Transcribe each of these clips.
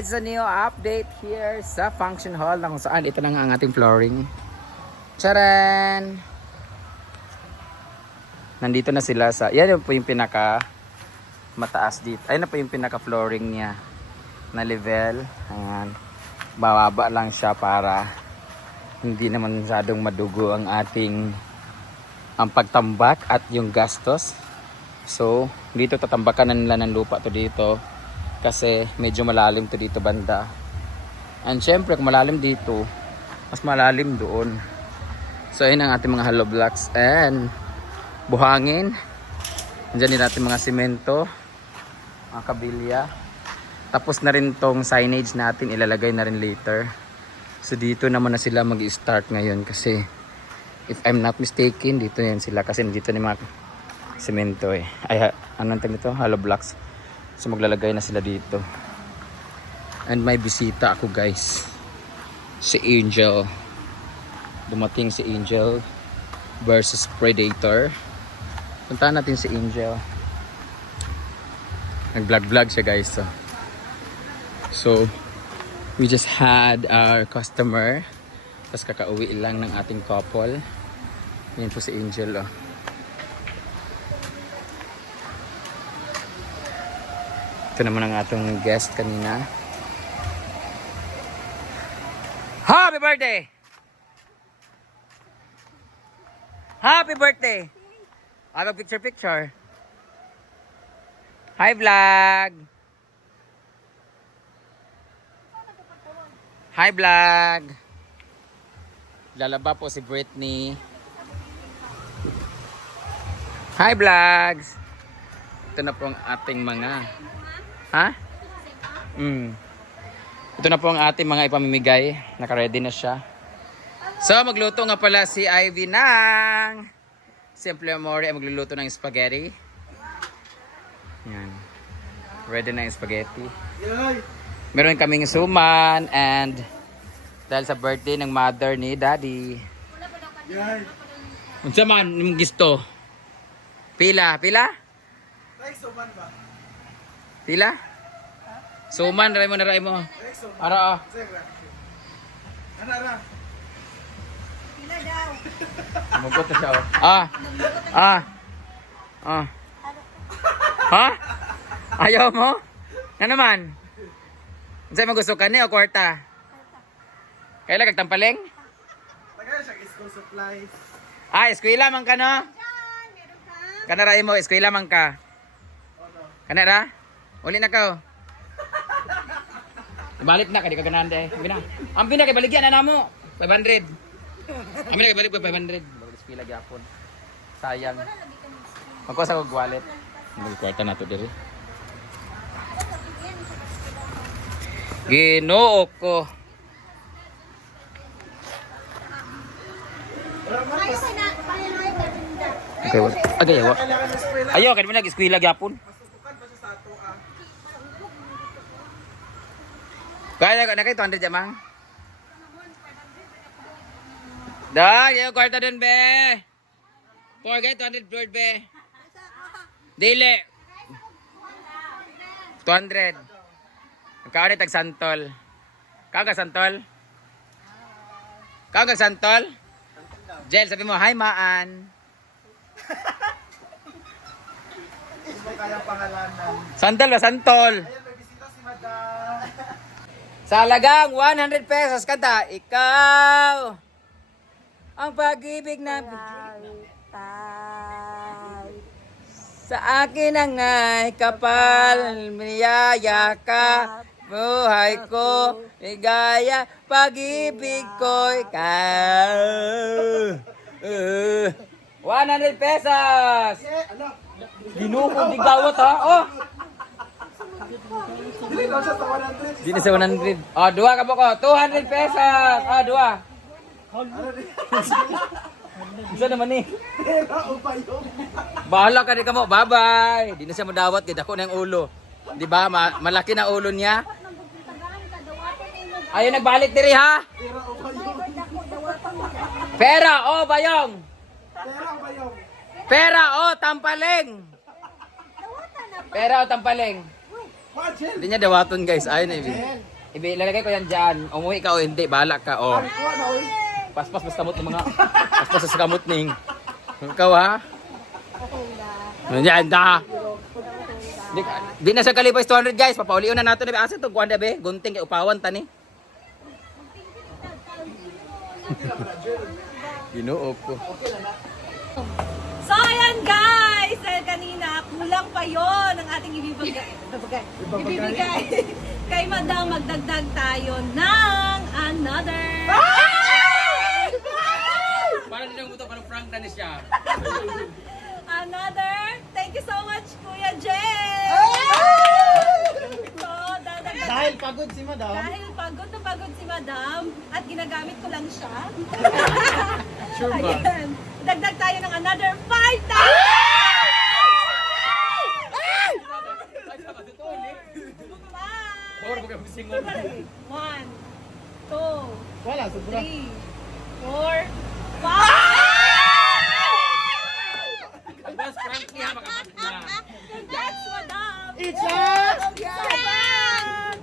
it's a new update here sa function hall na kung saan ito na nga ang ating flooring. Charan! Nandito na sila sa, yan po yung pinaka mataas dito. Ayun na po yung pinaka flooring niya na level. Ayan. Bababa lang siya para hindi naman masyadong madugo ang ating ang pagtambak at yung gastos. So, dito tatambakan na nila ng lupa to dito kasi medyo malalim to dito banda. And syempre, kung malalim dito, mas malalim doon. So, ayun ang ating mga hollow blocks and buhangin. Diyan din natin mga simento, mga kabilya. Tapos na rin tong signage natin, ilalagay na rin later. So, dito naman na sila mag-start ngayon kasi if I'm not mistaken, dito yan sila kasi dito ni mga semento eh. Ay, ano ang tawag nito? Hollow blocks. So maglalagay na sila dito. And may bisita ako guys. Si Angel. Dumating si Angel versus Predator. Puntahan natin si Angel. Nag-vlog-vlog siya guys. So. so, we just had our customer. Tapos kakauwi lang ng ating couple. Yan po si Angel oh. Ito naman ang atong guest kanina. Happy birthday! Happy birthday! I have a picture picture. Hi vlog! Hi vlog! Lalaba po si Britney. Hi vlogs! Ito na po ang ating mga Ha? Mm. Ito na po ang ating mga ipamimigay. Naka-ready na siya. So, magluto nga pala si Ivy ng Simple Amore ay magluluto ng spaghetti. Yan. Ready na yung spaghetti. Meron kaming suman and dahil sa birthday ng mother ni daddy. Unsa man yung gusto? Pila? Pila? Pila? Suman, ray mo na ray mo. Ara ah. Mugot na siya oh. Ah. Ah. Ah. Ha? Ayaw mo? Na naman? Saan mo gusto ka ni o kwarta? Kailan kagtampaling? Tagay siya school supplies. Ah, eskwela man ka no? Kana ra mo, eskwela man ka. Kana ra? Uli na ka. oh. Balik na kadi ka ganahan day. Bina. Ang bina kay baligyan na namo. 500. Ang bina kay balik pa 500. Balik eskwela gyapon. Sayang. Magkuha sa kog wallet. Magkwarta na to diri. Ginoo ko. Okay, wala. Agay, wa. Kailangan ng eskwela. Ayo, kan mo nag-eskwela gyapon. Masubukan ba siya sa ato ah? Kaya na kay 200 jamang. Dag, yung kwarta dun, be. Kay 200 bird, be. Dili. 200. Kau ni tag santol. Kau ka santol? Kau ka santol? Jel, sabi mo, hi, maan. Hindi mo kayang pangalanan. Santol ba, santol? Ayan, may bisita si Madam. Sa halagang 100 pesos kada, ikaw ang pag-ibig na sa akin ang ay kapal, niyaya ka, buhay ko, ligaya, pag-ibig ko, ikaw. Uh, 100 pesos! Ano? Ginukong di gawat ha? Oh! Dili daw siya sa 100. Di na sa 100. Oh, dua ka po ko. 200 pesos. Oh, dua. Ano di? Isa naman ni. Pera o yun? Bahala ka rin ka mo. Bye-bye. Di na siya madawat. Kaya dako na yung ulo. Di ba? Ma- malaki na ulo niya. Ayaw nagbalik diri ha. Pera o ba yun? Pera o bayong. Pera o ba yun? Pera o tampaling. Pera o tampaling. Hindi niya dawaton guys. Ayun na ibi. Ibi, lalagay ko yan dyan. Umuwi ka o hindi, bahala ka. O. Na, oy. Paspas mas kamot ng mga paspas sa kamot ning. Ikaw ha? Yan da. Di, di na siya kalipay 200 guys. Papaulion na nato na asa to kuan be. Gunting kay upawan tani. Ginoo ko. So ayan guys, kulang pa yon ang ating ibibigay. Ibibigay. ibibigay. Kay Madam magdagdag tayo ng another. Para din mo to parang prank na ni siya. Another. Thank you so much Kuya Jay. So dadagdag Dahil pagod si madam. dahil pagod na pagod si Madam at ginagamit ko lang siya. Sure ba? Ayan. Dagdag tayo ng another 5,000! Or ko kay singon. One, two, Wala, sobra. three, four, five! Bas prank niya makapag na. Congrats, madam! It's us! Seven!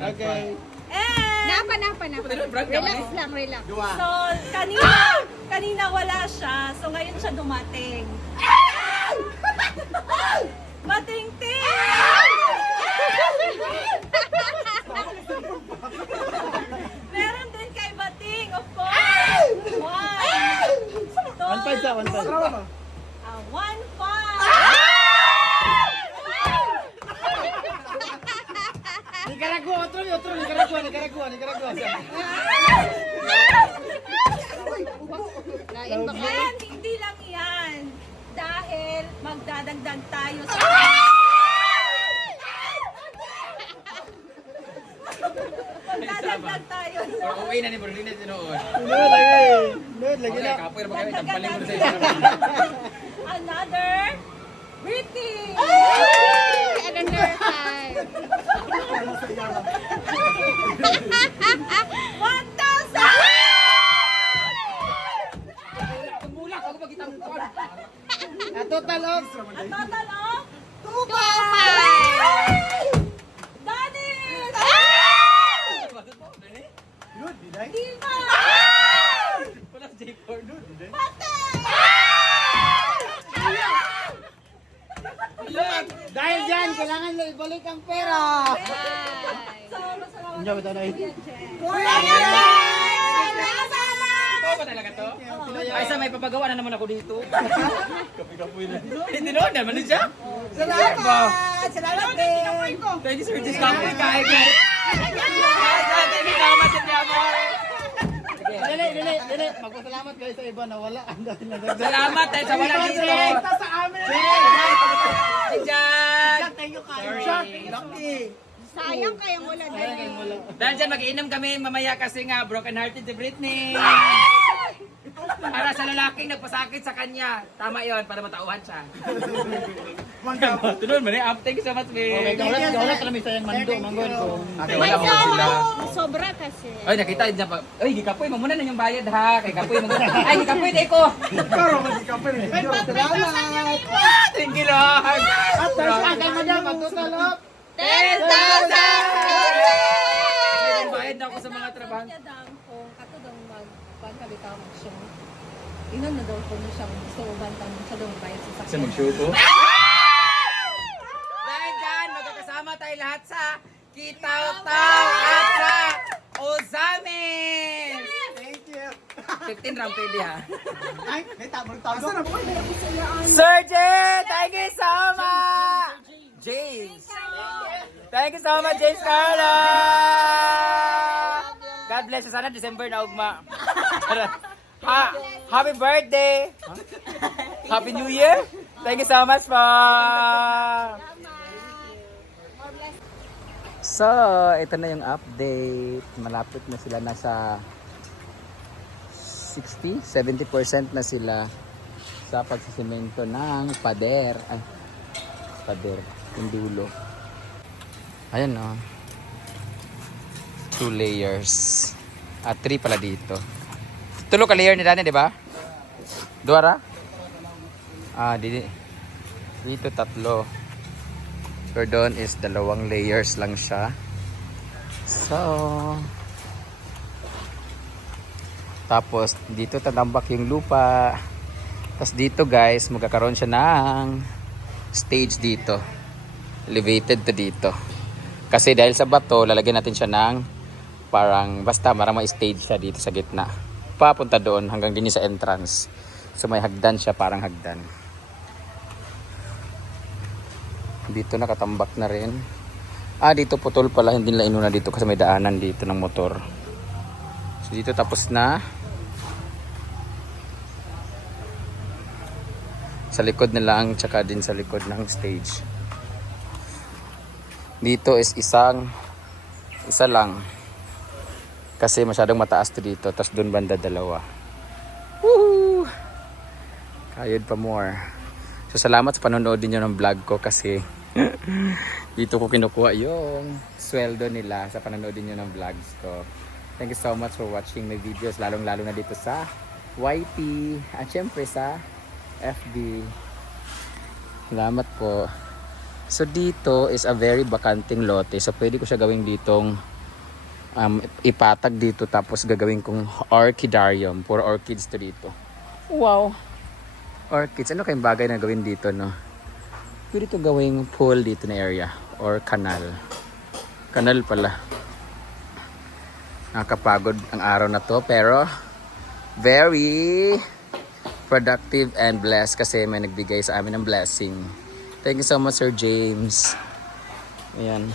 Okay. And, Napa, napa, napa. Relax lang, relax. Dua. so, kanina, kanina wala siya. So, ngayon siya dumating. Mating-ting! Meron din kay Bating, of course. One. Two. One five sa, one five. Ah, one five. Nicaragua, otro, otro, Nicaragua, Nicaragua, Nicaragua. Lain ba kayo? And hindi lang yan. Dahil magdadagdag tayo sa... Nagdagdag tayo. Pag uwi na ni Berlina tinuod. No, lagi. No, lagi na. Kapoy na ba kami? Tampaling mo sa isa. Another greeting! Another time. 1,000! Tumulak ako pag itang. A total of? A total of? 2,000! Dahil dyan, kailangan na ibalik ang pera. Hindi ako tanay. Kuya Jen! Ito ba talaga to? Ay, sa may papagawa na naman ako dito. Hindi noon naman din siya. Salamat! Salamat din! Thank you, Sir Jis. Kapoy kahit na. Thank you Dili, dili, dili. Magpasalamat kayo sa iba na wala. Ang dahil nadagdag. Salamat tayo sa wala dito. sa amin. Si Jan. Thank you kayo. Sorry. Lucky. Sayang kayong wala din. Dahil dyan, mag-iinom kami mamaya kasi nga broken hearted si Britney. Para sa lalaking nagpasakit sa kanya. Tama yon para matauhan siya. Tunod mo na. Thank you so much, Okay, babe. kaulat, kaulat kami sa yung mando, manggon ko. Okay, wala mo sila. Sobra kasi. Ay, nakita niya pa. Ay, gikapoy mo muna na yung bayad ha. Kay kapoy mo muna. Ay, gikapoy na ko. Pero pa rin. Salamat. Thank you, Lord. At madam, ang total of 10,000! May bayad na ako sa mga trabaho. Niya daw kung kato daw mag pagkabitaw mo siya. Inon na daw ko na siya gusto mo bantan siya daw bayad sa Kasi sakyan. mag-show ko. Dahil dyan, magkakasama tayo lahat sa Kitaw-Taw at sa Ozamis! Thank you. 15 round pwede ha. Ay, may tamang tago. Asa na po? Surgeon! Thank you so much! James! Thank you so much, James Carla! God bless you. Sana December na ugma. ha, happy birthday! Happy New Year! Thank you so much po! So, ito na yung update. Malapit na sila nasa 60, 70% na sila sa pagsisimento ng pader. Ay, pader. Yung dulo. Ayan o. Two layers. At three pala dito. Tulo ka layer ni Dani, di ba? Dua ra? Ah, di, dito tatlo. Pero doon is dalawang layers lang siya. So, tapos dito tatambak yung lupa. Tapos dito guys, magkakaroon siya ng stage dito. Elevated to dito. Kasi dahil sa bato, lalagyan natin siya ng parang basta marama stage siya dito sa gitna. Papunta doon hanggang din sa entrance. So may hagdan siya, parang hagdan. Dito nakatambak na rin. Ah, dito putol pala. Hindi nila inuna dito kasi may daanan dito ng motor. So dito tapos na. Sa likod na lang, tsaka din sa likod ng stage. Dito is isang, isa lang. Kasi masyadong mataas to dito. Tapos doon banda dalawa. Woo! Kayod pa more. So salamat sa panonood niyo ng vlog ko kasi dito ko kinukuha yung sweldo nila sa panonood niyo ng vlogs ko. Thank you so much for watching my videos lalong lalo na dito sa YT at syempre sa FB. Salamat po. So dito is a very bakanting lote. So pwede ko siya gawing ditong um, ipatag dito tapos gagawin kong orchidarium. Puro orchids to dito. Wow! Orchids. Ano kayong bagay na gawin dito, no? Pwede ito gawing pool dito na area or kanal. Kanal pala. Nakakapagod ang araw na to pero very productive and blessed kasi may nagbigay sa amin ng blessing. Thank you so much Sir James. Ayan.